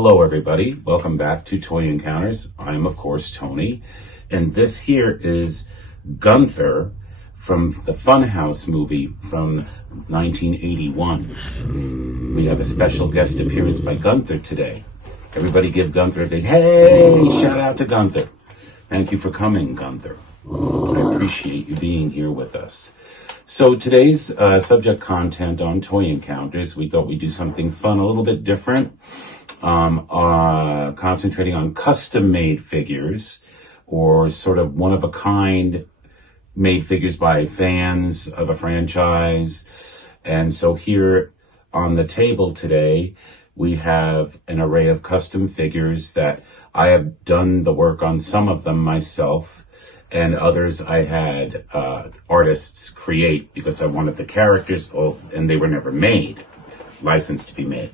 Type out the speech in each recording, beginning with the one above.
Hello everybody, welcome back to Toy Encounters. I'm of course Tony, and this here is Gunther from the Funhouse movie from 1981. We have a special guest appearance by Gunther today. Everybody give Gunther a big hey, shout out to Gunther. Thank you for coming, Gunther. I appreciate you being here with us. So today's subject content on Toy Encounters, we thought we'd do something fun, a little bit different. Concentrating on custom-made figures or sort of one-of-a-kind made figures by fans of a franchise. And so here on the table today, we have an array of custom figures that I have done the work on some of them myself, and others I had artists create because I wanted the characters, and they were never made, licensed to be made.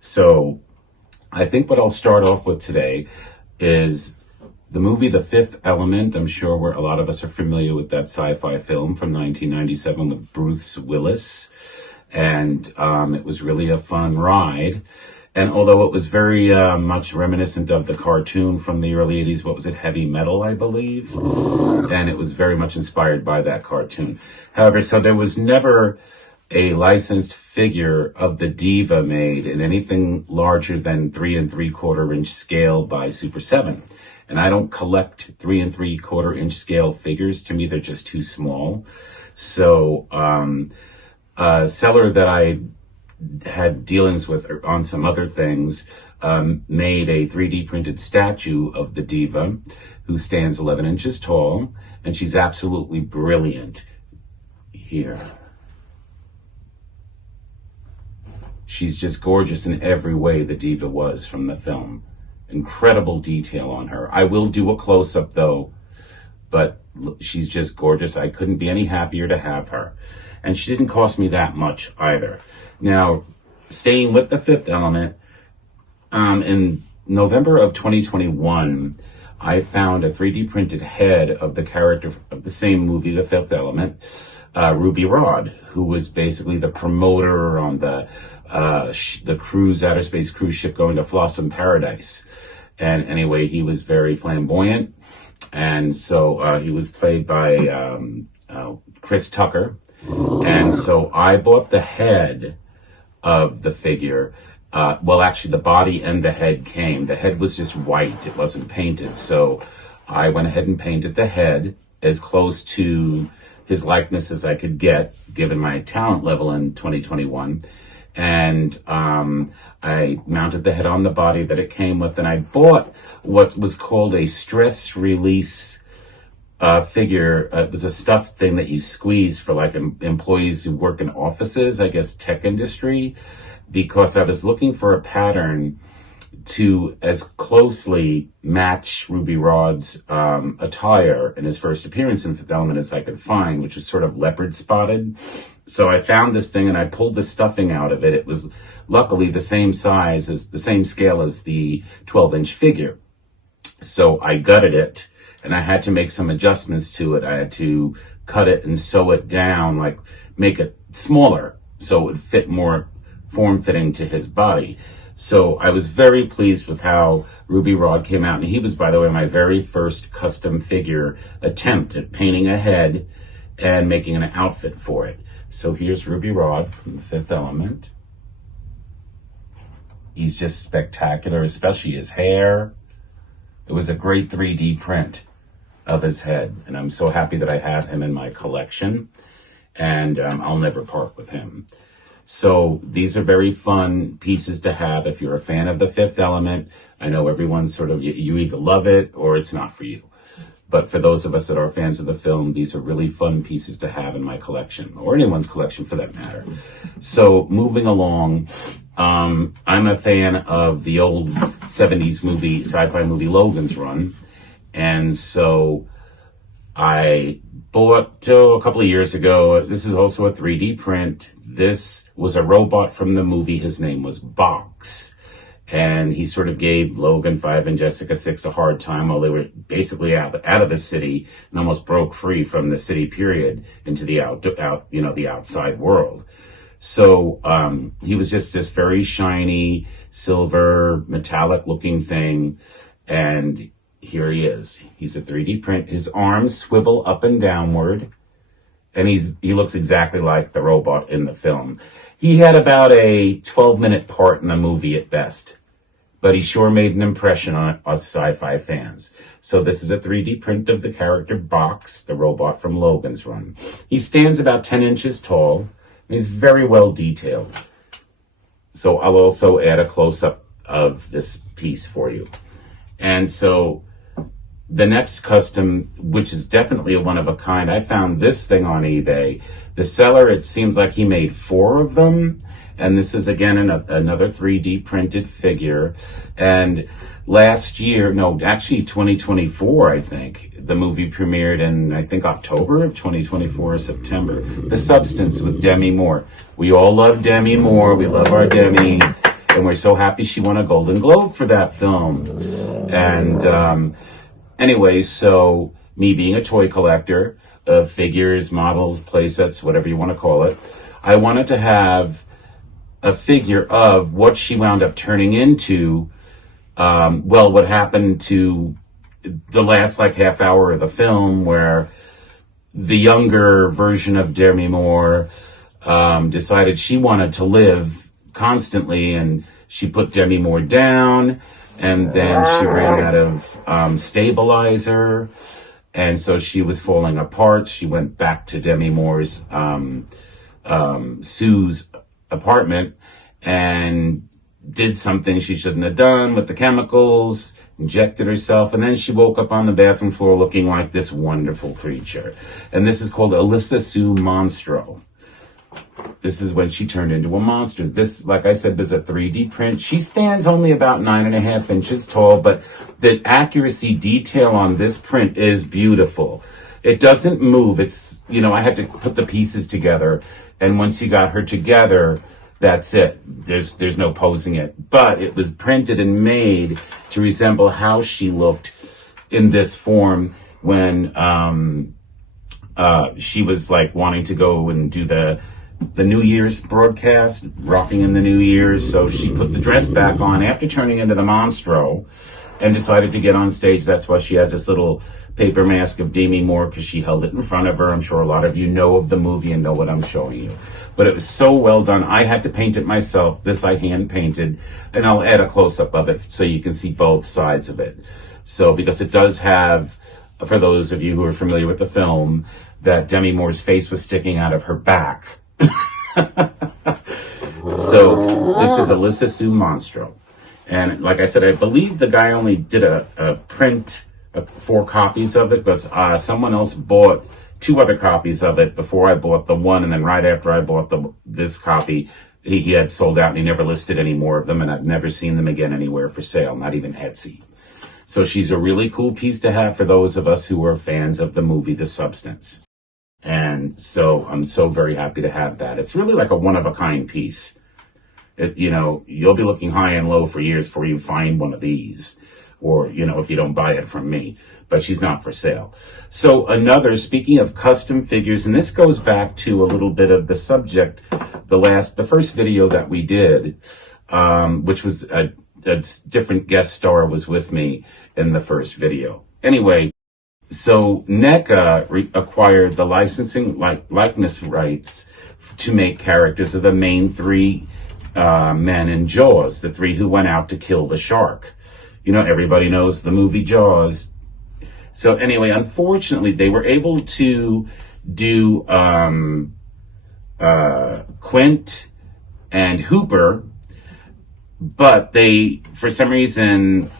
So I think what I'll start off with today is the movie The Fifth Element. I'm sure a lot of us are familiar with that sci-fi film from 1997 with Bruce Willis. And it was really a fun ride. And although it was very much reminiscent of the cartoon from the early 80s, what was it, Heavy Metal, I believe? And it was very much inspired by that cartoon. However, so there was never a licensed figure of the Diva made in anything larger than 3 3/4 inch scale by Super 7. And I don't collect 3 3/4 inch scale figures. To me, they're just too small. So, a seller that I had dealings with on some other things, made a 3D printed statue of the Diva who stands 11 inches tall, and she's absolutely brilliant. Here. She's just gorgeous in every way the Diva was from the film. Incredible detail on her. I will do a close-up though, but she's just gorgeous. I couldn't be any happier to have her. And she didn't cost me that much either. Now, staying with The Fifth Element, in November of 2021, I found a 3D printed head of the character of the same movie, The Fifth Element, Ruby Rhod, who was basically the promoter on the outer space cruise ship going to Flossom Paradise. And anyway, he was very flamboyant. And so he was played by Chris Tucker. And so I bought the head of the figure. Actually, the body and the head came. The head was just white. It wasn't painted. So I went ahead and painted the head as close to his likeness as I could get, given my talent level in 2021. And I mounted the head on the body that it came with, and I bought what was called a stress release figure. It was a stuffed thing that you squeeze for like employees who work in offices, I guess tech industry, because I was looking for a pattern to as closely match Ruby Rhod's attire in his first appearance in Fifth Element as I could find, which was sort of leopard spotted. So I found this thing and I pulled the stuffing out of it. It was luckily the same scale as the 12-inch figure. So I gutted it and I had to make some adjustments to it. I had to cut it and sew it down, like make it smaller so it would fit more form-fitting to his body. So I was very pleased with how Ruby Rhod came out. And he was, by the way, my very first custom figure attempt at painting a head and making an outfit for it. So here's Ruby Rhod from The Fifth Element. He's just spectacular, especially his hair. It was a great 3D print of his head. And I'm so happy that I have him in my collection. And I'll never part with him. So these are very fun pieces to have if you're a fan of The Fifth Element. I know everyone's sort of, you either love it or it's not for you. But for those of us that are fans of the film, these are really fun pieces to have in my collection, or anyone's collection for that matter. So moving along, I'm a fan of the old 70s sci-fi movie Logan's Run. And so I bought a couple of years ago, this is also a 3D print. This was a robot from the movie. His name was Box. And he sort of gave Logan 5 and Jessica 6 a hard time while they were basically out of the city and almost broke free from the city period into the the outside world. So he was just this very shiny, silver, metallic looking thing. And here he is. He's a 3D print. His arms swivel up and downward. And he looks exactly like the robot in the film. He had about a 12-minute part in the movie at best. But he sure made an impression on us sci-fi fans. So this is a 3D print of the character Box, the robot from Logan's Run. He stands about 10 inches tall, and he's very well detailed. So I'll also add a close-up of this piece for you. And so the next custom, which is definitely a one of a kind, I found this thing on eBay. The seller, it seems like he made 4 of them. And this is, again, another 3D printed figure. And last year, no, actually 2024, I think, the movie premiered in, I think, October of 2024 or September. The Substance with Demi Moore. We all love Demi Moore. We love our Demi. And we're so happy she won a Golden Globe for that film. And anyway, so me being a toy collector of figures, models, playsets, whatever you want to call it, I wanted to have a figure of what she wound up turning into, what happened to the last like half hour of the film, where the younger version of Demi Moore decided she wanted to live constantly, and she put Demi Moore down, and then she ran out of stabilizer, and so she was falling apart. She went back to Demi Moore's Sue's apartment and did something she shouldn't have done with the chemicals, injected herself, and then she woke up on the bathroom floor looking like this wonderful creature. And this is called Alyssa Sue Monstro. This is when she turned into a monster. This, like I said, was a 3D print. She stands only about 9.5 inches tall, but the accuracy detail on this print is beautiful. It doesn't move. It's, I had to put the pieces together. And once you got her together, that's it. There's no posing it. But it was printed and made to resemble how she looked in this form when she was like wanting to go and do the New Year's broadcast, Rocking in the New Year's. So she put the dress back on after turning into the Monstro and decided to get on stage. That's why she has this little paper mask of Demi Moore, because she held it in front of her. I'm sure a lot of you know of the movie and know what I'm showing you. But it was so well done. I had to paint it myself. This I hand painted, and I'll add a close-up of it so you can see both sides of it. So, because it does have, for those of you who are familiar with the film, that Demi Moore's face was sticking out of her back. So this is Alyssa Sue Monstro. And like I said, I believe the guy only did a print, 4 copies of it, because someone else bought 2 other copies of it before I bought the one, and then right after I bought this copy, he had sold out, and he never listed any more of them, and I've never seen them again anywhere for sale, not even Etsy. So she's a really cool piece to have for those of us who are fans of the movie The Substance. And so I'm so very happy to have that. It's really like a one-of-a-kind piece. You'll be looking high and low for years before you find one of these, or, if you don't buy it from me, but she's not for sale. So speaking of custom figures, and this goes back to a little bit of the subject, the first video that we did, which was a different guest star was with me in the first video. Anyway, so NECA acquired the licensing likeness rights to make characters of the main 3 men in Jaws, the 3 who went out to kill the shark. Everybody knows the movie Jaws. So anyway, unfortunately, they were able to do Quint and Hooper, but for some reason,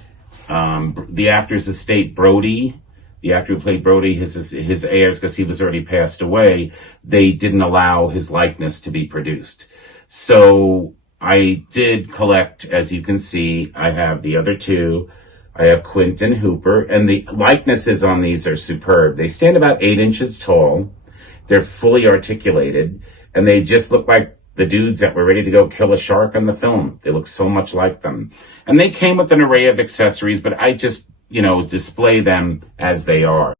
the actor's estate, Brody, the actor who played Brody, his heirs, because he was already passed away, they didn't allow his likeness to be produced. So I did collect, as you can see, I have the other 2. I have Quint and Hooper, and the likenesses on these are superb. They stand about 8 inches tall. They're fully articulated, and they just look like the dudes that were ready to go kill a shark in the film. They look so much like them. And they came with an array of accessories, but I just, display them as they are.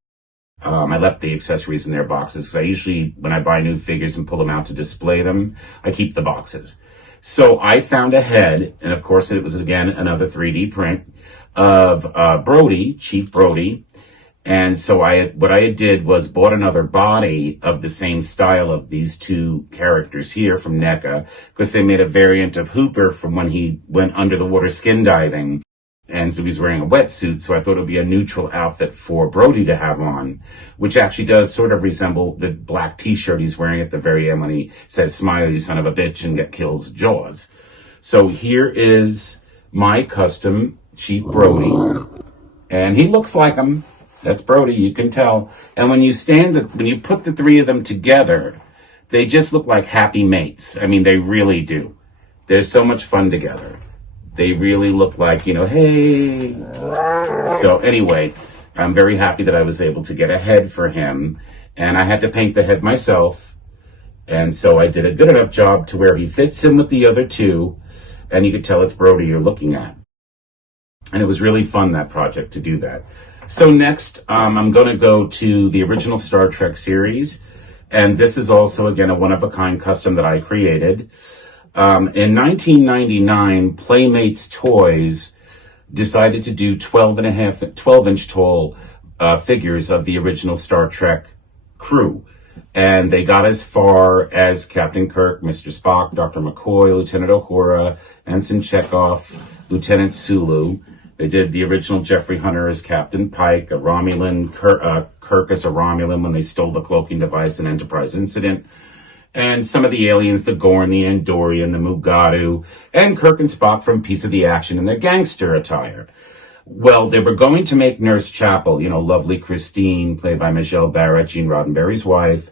I left the accessories in their boxes because I usually, when I buy new figures and pull them out to display them, I keep the boxes. So I found a head, and of course it was again another 3D print of Brody, Chief Brody. And so what I did was bought another body of the same style of these two characters here from NECA, because they made a variant of Hooper from when he went under the water skin diving. And so he's wearing a wetsuit, so I thought it would be a neutral outfit for Brody to have on, which actually does sort of resemble the black t-shirt he's wearing at the very end when he says, "Smile, you son of a bitch," and kills Jaws. So here is my custom Chief Brody, and he looks like him. That's Brody, you can tell. And when you put the three of them together, they just look like happy mates. I mean, they really do. They're so much fun together. They really look like, hey. So anyway, I'm very happy that I was able to get a head for him. And I had to paint the head myself. And so I did a good enough job to where he fits in with the other two. And you could tell it's Brody you're looking at. And it was really fun, that project, to do that. So next, I'm going to go to the original Star Trek series. And this is also, again, a one-of-a-kind custom that I created. In 1999, Playmates Toys decided to do 12-inch tall figures of the original Star Trek crew. And they got as far as Captain Kirk, Mr. Spock, Dr. McCoy, Lieutenant Uhura, Ensign Chekhov, Lieutenant Sulu. They did the original Jeffrey Hunter as Captain Pike, a Romulan, Kirk as a Romulan when they stole the cloaking device in Enterprise Incident. And some of the aliens, the Gorn, the Andorian, the Mugatu, and Kirk and Spock from Piece of the Action in their gangster attire. Well, they were going to make Nurse Chapel, lovely Christine, played by Michelle Barrett, Gene Roddenberry's wife.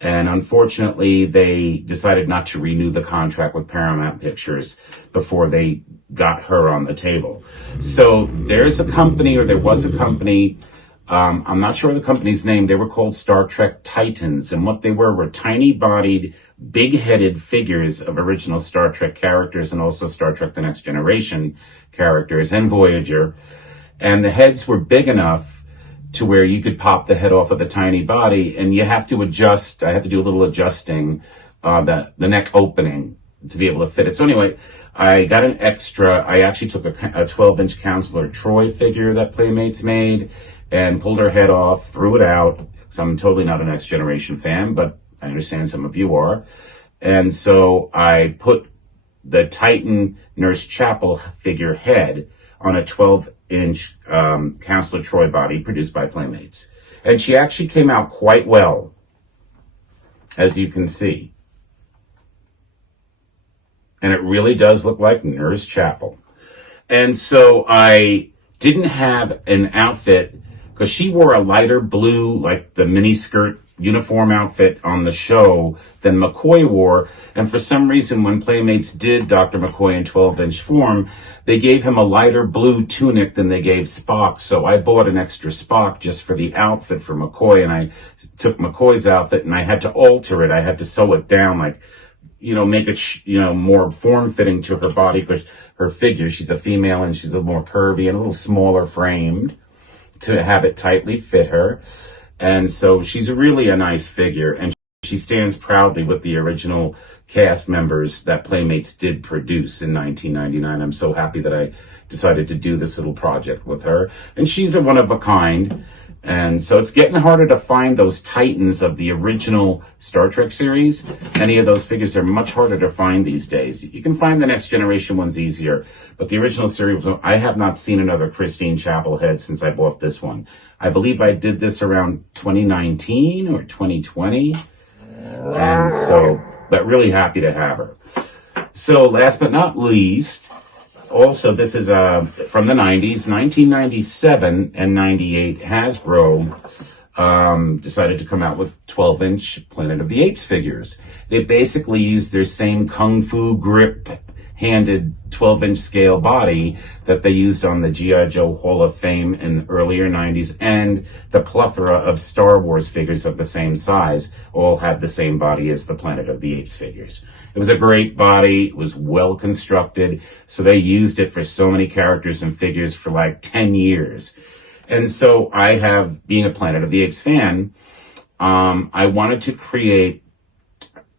And unfortunately, they decided not to renew the contract with Paramount Pictures before they got her on the table. So there was a company, I'm not sure of the company's name. They were called Star Trek Titans, and what they were tiny-bodied, big-headed figures of original Star Trek characters and also Star Trek The Next Generation characters and Voyager. And the heads were big enough to where you could pop the head off of the tiny body, and you have to adjust. I had to do a little adjusting, the neck opening to be able to fit it. So anyway, I got an extra. I actually took a 12-inch Counselor Troy figure that Playmates made and pulled her head off, threw it out. So I'm totally not a Next Generation fan, but I understand some of you are. And so I put the Titan Nurse Chapel figure head on a 12-inch Counselor Troy body produced by Playmates. And she actually came out quite well, as you can see. And it really does look like Nurse Chapel. And so I didn't have an outfit, because she wore a lighter blue, like the miniskirt uniform outfit on the show than McCoy wore. And for some reason, when Playmates did Dr. McCoy in 12-inch form, they gave him a lighter blue tunic than they gave Spock. So I bought an extra Spock just for the outfit for McCoy, and I took McCoy's outfit and I had to alter it. I had to sew it down, make it, more form-fitting to her body, because her figure, she's a female and she's a little more curvy and a little smaller framed, to have it tightly fit her. And so she's really a nice figure, and she stands proudly with the original cast members that Playmates did produce in 1999. I'm so happy that I decided to do this little project with her. And she's a one of a kind. And so it's getting harder to find those Titans of the original Star Trek series. Any of those figures are much harder to find these days. You can find the Next Generation ones easier, but the original series, I have not seen another Christine Chapel head since I bought this one. I believe I did this around 2019 or 2020. And so, but really happy to have her. So last but not least, also, this is from the 90s, 1997 and 98, Hasbro decided to come out with 12-inch Planet of the Apes figures. They basically used their same kung fu grip-handed 12-inch scale body that they used on the G.I. Joe Hall of Fame in the earlier 90s, and the plethora of Star Wars figures of the same size all had the same body as the Planet of the Apes figures. It was a great body. It was well constructed. So they used it for so many characters and figures for like 10 years. And so I have, being a Planet of the Apes fan, I wanted to create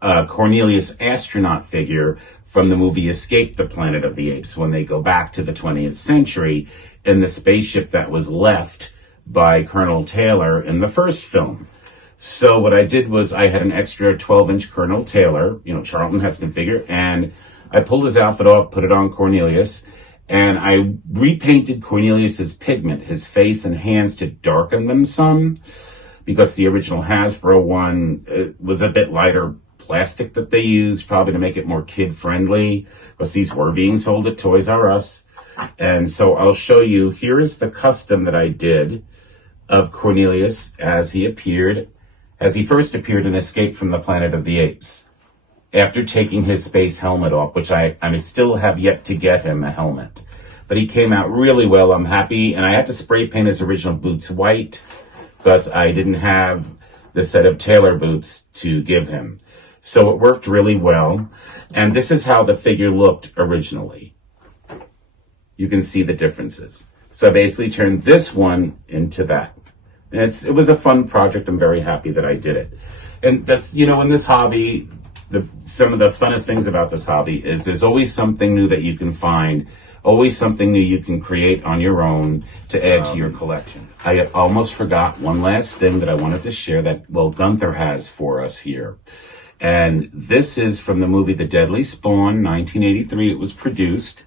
a Cornelius astronaut figure from the movie Escape the Planet of the Apes, when they go back to the 20th century in the spaceship that was left by Colonel Taylor in the first film. So what I did was I had an extra 12-inch Colonel Taylor, Charlton Heston figure, and I pulled his outfit off, put it on Cornelius, and I repainted Cornelius's pigment, his face and hands, to darken them some, because the original Hasbro one was a bit lighter plastic that they used, probably to make it more kid-friendly, because these were being sold at Toys R Us. And so I'll show you, here is the custom that I did of Cornelius as he first appeared in Escape from the Planet of the Apes, after taking his space helmet off, which I still have yet to get him a helmet. But he came out really well, I'm happy, and I had to spray paint his original boots white, because I didn't have the set of Taylor boots to give him. So it worked really well, and this is how the figure looked originally. You can see the differences. So I basically turned this one into that. And it was a fun project. I'm very happy that I did it. And that's, in this hobby, some of the funnest things about this hobby is there's always something new that you can find, always something new you can create on your own to add to your collection. I almost forgot one last thing that I wanted to share that, Gunther has for us here. And this is from the movie The Deadly Spawn, 1983. It was produced.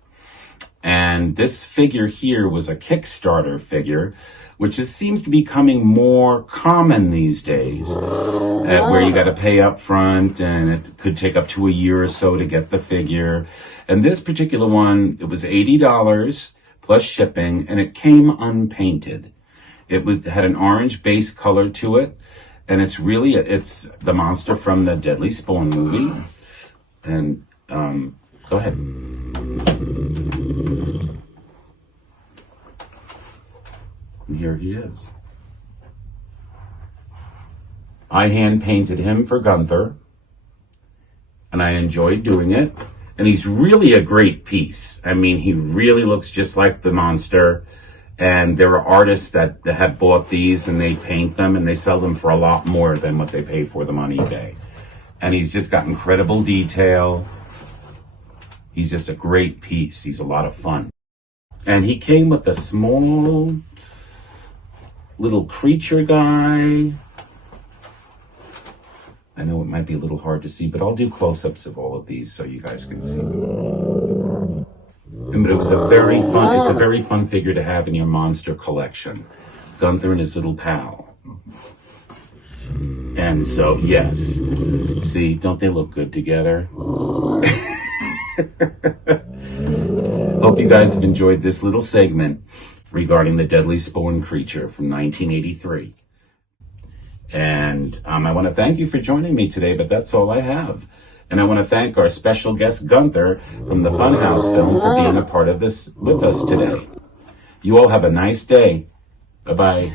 And this figure here was a Kickstarter figure, which seems to be becoming more common these days, where you got to pay up front, and it could take up to a year or so to get the figure. And this particular one, it was $80 plus shipping, and it came unpainted. It had an orange base color to it, and it's the monster from the Deadly Spawn movie. And go ahead. And here he is. I hand painted him for Gunther, and I enjoyed doing it. And he's really a great piece. I mean, he really looks just like the monster. And there are artists that have bought these, and they paint them, and they sell them for a lot more than what they pay for them on eBay. And he's just got incredible detail. He's just a great piece. He's a lot of fun. And he came with a small little creature guy. I know it might be a little hard to see, but I'll do close-ups of all of these so you guys can see. But it's a very fun figure to have in your monster collection. Gunther and his little pal. And so, yes. See, don't they look good together? Hope you guys have enjoyed this little segment regarding the Deadly Spawn creature from 1983. And I want to thank you for joining me today, but that's all I have. And I want to thank our special guest, Gunther, from the Funhouse film for being a part of this with us today. You all have a nice day. Bye-bye.